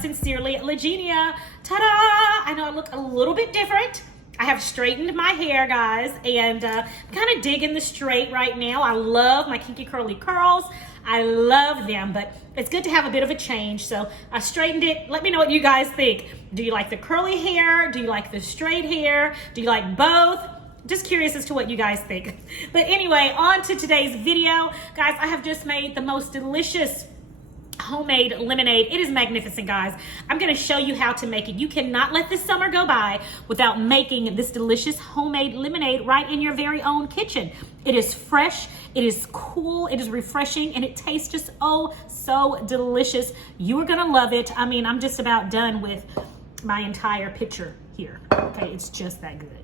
sincerely, Legenia. Ta-da! I know I look a little bit different. I have straightened my hair, guys, and I'm kind of digging the straight right now. I love my kinky curly curls. I love them, but it's good to have a bit of a change. So I straightened it. Let me know what you guys think. Do you like the curly hair? Do you like the straight hair? Do you like both? Just curious as to what you guys think. But anyway, on to today's video. Guys, I have just made the most delicious homemade lemonade. It is magnificent, guys. I'm going to show you how to make it. You cannot let this summer go by without making this delicious homemade lemonade right in your very own kitchen. It is fresh, it is cool, it is refreshing, and it tastes just oh so delicious. You are going to love it. I mean, I'm just about done with my entire pitcher here. Okay, it's just that good.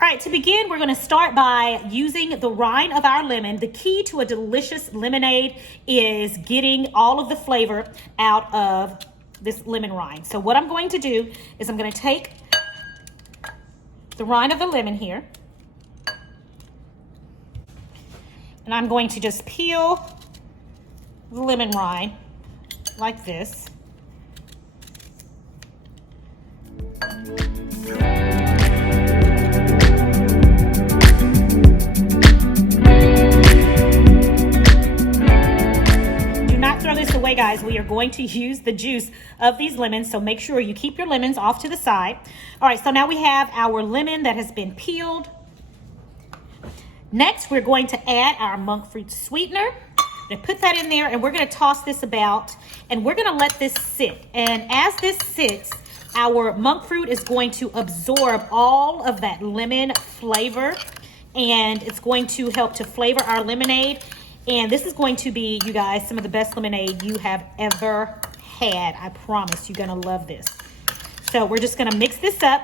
All right, to begin, we're going to start by using the rind of our lemon. The key to a delicious lemonade is getting all of the flavor out of this lemon rind. So what I'm going to do is I'm going to take the rind of the lemon here, and I'm going to just peel the lemon rind like this. Away, guys, we are going to use the juice of these lemons, so make sure you keep your lemons off to the side. All right, so now we have our lemon that has been peeled. Next, we're going to add our monk fruit sweetener. I'm going to put that in there, and we're going to toss this about, and we're going to let this sit. And as this sits, our monk fruit is going to absorb all of that lemon flavor, and it's going to help to flavor our lemonade. And this is going to be, you guys, some of the best lemonade you have ever had. I promise you're going to love this. So we're just going to mix this up.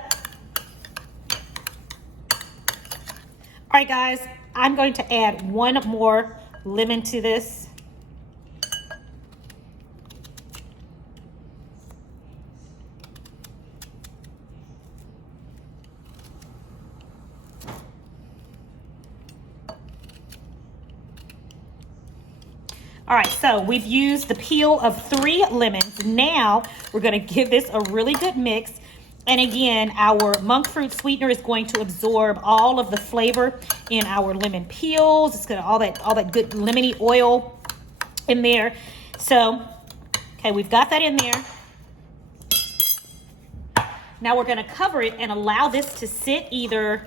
All right, guys, I'm going to add one more lemon to this. All right, so we've used the peel of 3 lemons. Now we're going to give this a really good mix. And again, our monk fruit sweetener is going to absorb all of the flavor in our lemon peels. It's got all that good lemony oil in there. So, okay, we've got that in there. Now we're going to cover it and allow this to sit either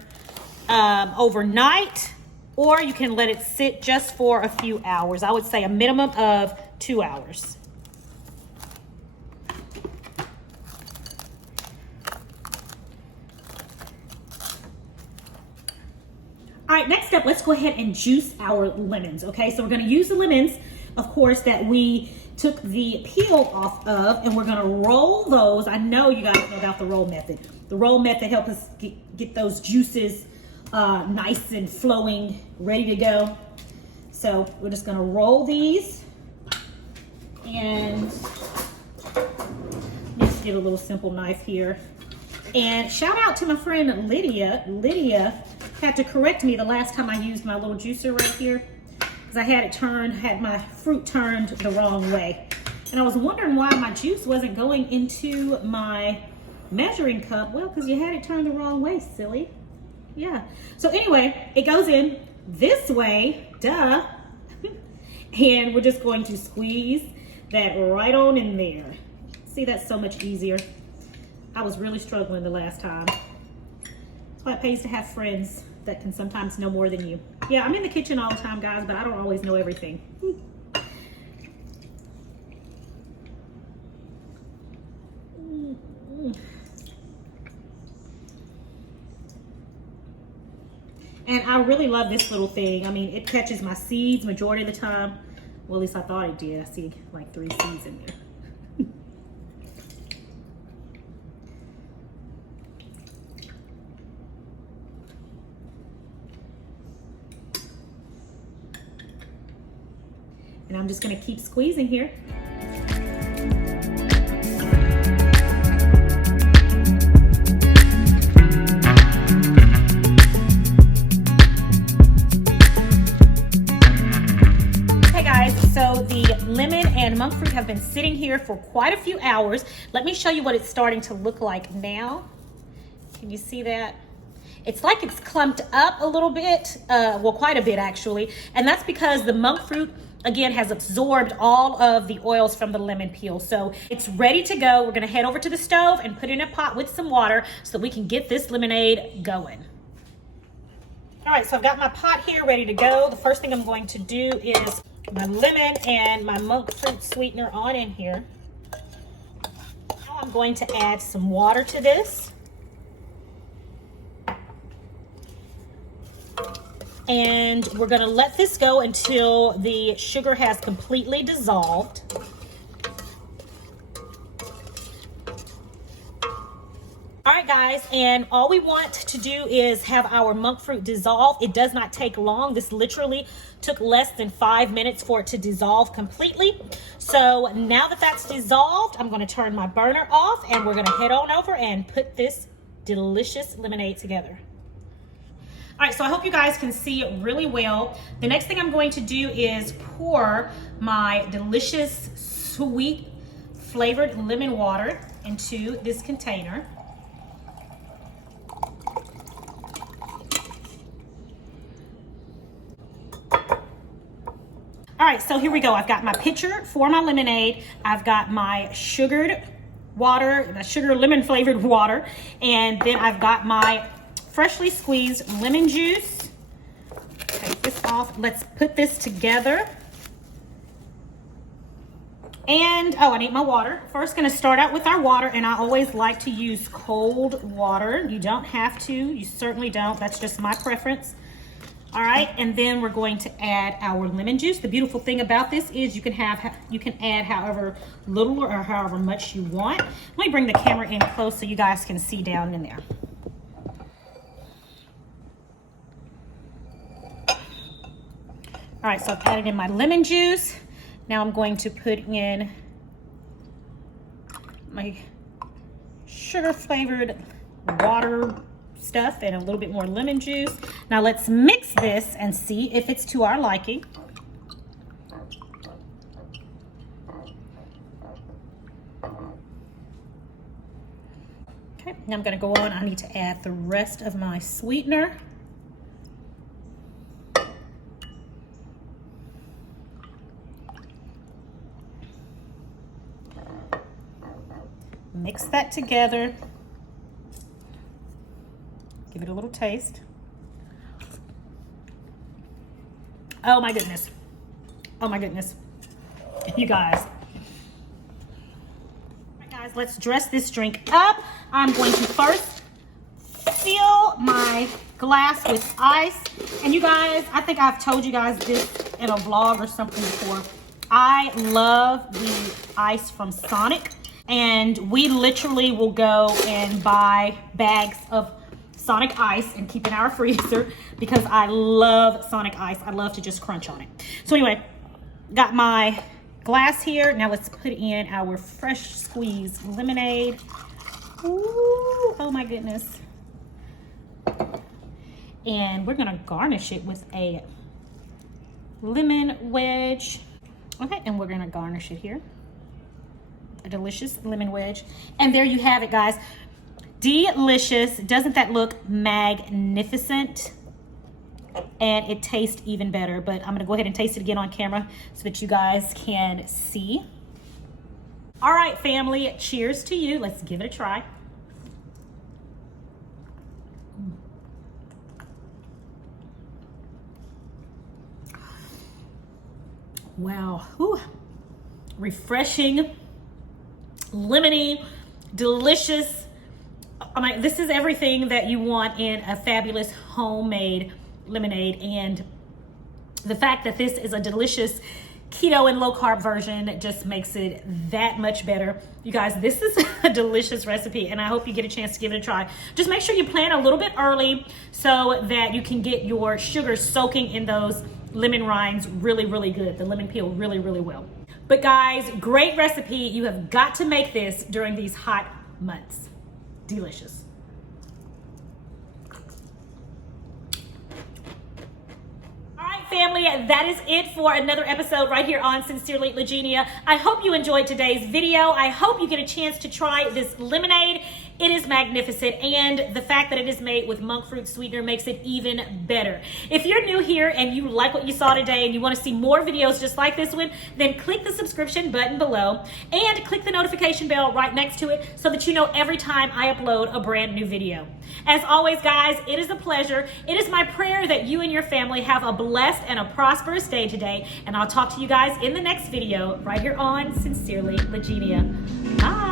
overnight, or you can let it sit just for a few hours. I would say a minimum of 2 hours. All right, next up, let's go ahead and juice our lemons, okay? So we're gonna use the lemons, of course, that we took the peel off of, and we're gonna roll those. I know you guys know about the roll method. The roll method helps us get those juices nice and flowing, ready to go. So we're just gonna roll these, and let's get a little simple knife here. And shout out to my friend Lydia. Lydia had to correct me the last time I used my little juicer right here, because I had my fruit turned the wrong way. And I was wondering why my juice wasn't going into my measuring cup. Well, because you had it turned the wrong way, silly. Yeah. So anyway, it goes in this way, duh. And we're just going to squeeze that right on in there. See, that's so much easier. I was really struggling the last time. That's why it pays to have friends that can sometimes know more than you. Yeah, I'm in the kitchen all the time, guys, but I don't always know everything. And I really love this little thing. I mean, it catches my seeds majority of the time. Well, at least I thought it did. I see like 3 seeds in there. And I'm just gonna keep squeezing here. So the lemon and monk fruit have been sitting here for quite a few hours. Let me show you what it's starting to look like now. Can you see that? It's like it's clumped up a little bit, well, quite a bit actually, and that's because the monk fruit, again, has absorbed all of the oils from the lemon peel. So it's ready to go. We're gonna head over to the stove and put it in a pot with some water so that we can get this lemonade going. All right, so I've got my pot here ready to go. The first thing I'm going to do is my lemon and my monk fruit sweetener on in here. Now I'm going to add some water to this. And we're gonna let this go until the sugar has completely dissolved. All right, guys, and all we want to do is have our monk fruit dissolve. It does not take long. This literally took less than 5 minutes for it to dissolve completely. So now that that's dissolved, I'm gonna turn my burner off and we're gonna head on over and put this delicious lemonade together. All right, so I hope you guys can see it really well. The next thing I'm going to do is pour my delicious, sweet, flavored lemon water into this container. All right, so here we go. I've got my pitcher for my lemonade. I've got my sugared water, the sugar lemon flavored water, and then I've got my freshly squeezed lemon juice. Take this off. Let's put this together. And, oh, I need my water. First, gonna start out with our water, and I always like to use cold water. You don't have to, you certainly don't. That's just my preference. All right, and then we're going to add our lemon juice. The beautiful thing about this is you can add however little or however much you want. Let me bring the camera in close so you guys can see down in there. All right, so I've added in my lemon juice. Now I'm going to put in my sugar flavored water stuff and a little bit more lemon juice. Now let's mix this and see if it's to our liking. Okay, now I'm gonna go on. I need to add the rest of my sweetener. Mix that together. Give it a little taste. Oh my goodness. Oh my goodness. You guys. All right, guys, let's dress this drink up. I'm going to first fill my glass with ice. And you guys, I think I've told you guys this in a vlog or something before. I love the ice from Sonic. And we literally will go and buy bags of Sonic ice and keep in our freezer because I love Sonic ice. I love to just crunch on it. So anyway, got my glass here. Now let's put in our fresh squeezed lemonade. Ooh, oh my goodness. And we're gonna garnish it with a lemon wedge. Okay, and we're gonna garnish it here. A delicious lemon wedge. And there you have it, guys. Delicious. Doesn't that look magnificent? And it tastes even better, but I'm gonna go ahead and taste it again on camera so that you guys can see. All right, family, cheers to you. Let's give it a try. Wow. Whew. Refreshing, lemony, delicious. I mean, this is everything that you want in a fabulous homemade lemonade. And the fact that this is a delicious keto and low carb version just makes it that much better. You guys, this is a delicious recipe and I hope you get a chance to give it a try. Just make sure you plan a little bit early so that you can get your sugar soaking in those lemon rinds really, really good. The lemon peel really, really well. But guys, great recipe. You have got to make this during these hot months. Delicious. family, that is it for another episode right here on Sincerely Legenia. I hope you enjoyed today's video. I hope you get a chance to try this lemonade. It is magnificent, and the fact that it is made with monk fruit sweetener makes it even better. If you're new here and you like what you saw today and you want to see more videos just like this one, then click the subscription button below and click the notification bell right next to it so that you know every time I upload a brand new video. As always, guys, it is a pleasure. It is my prayer that you and your family have a blessed and a prosperous day today, and I'll talk to you guys in the next video right here on Sincerely Legenia. Bye.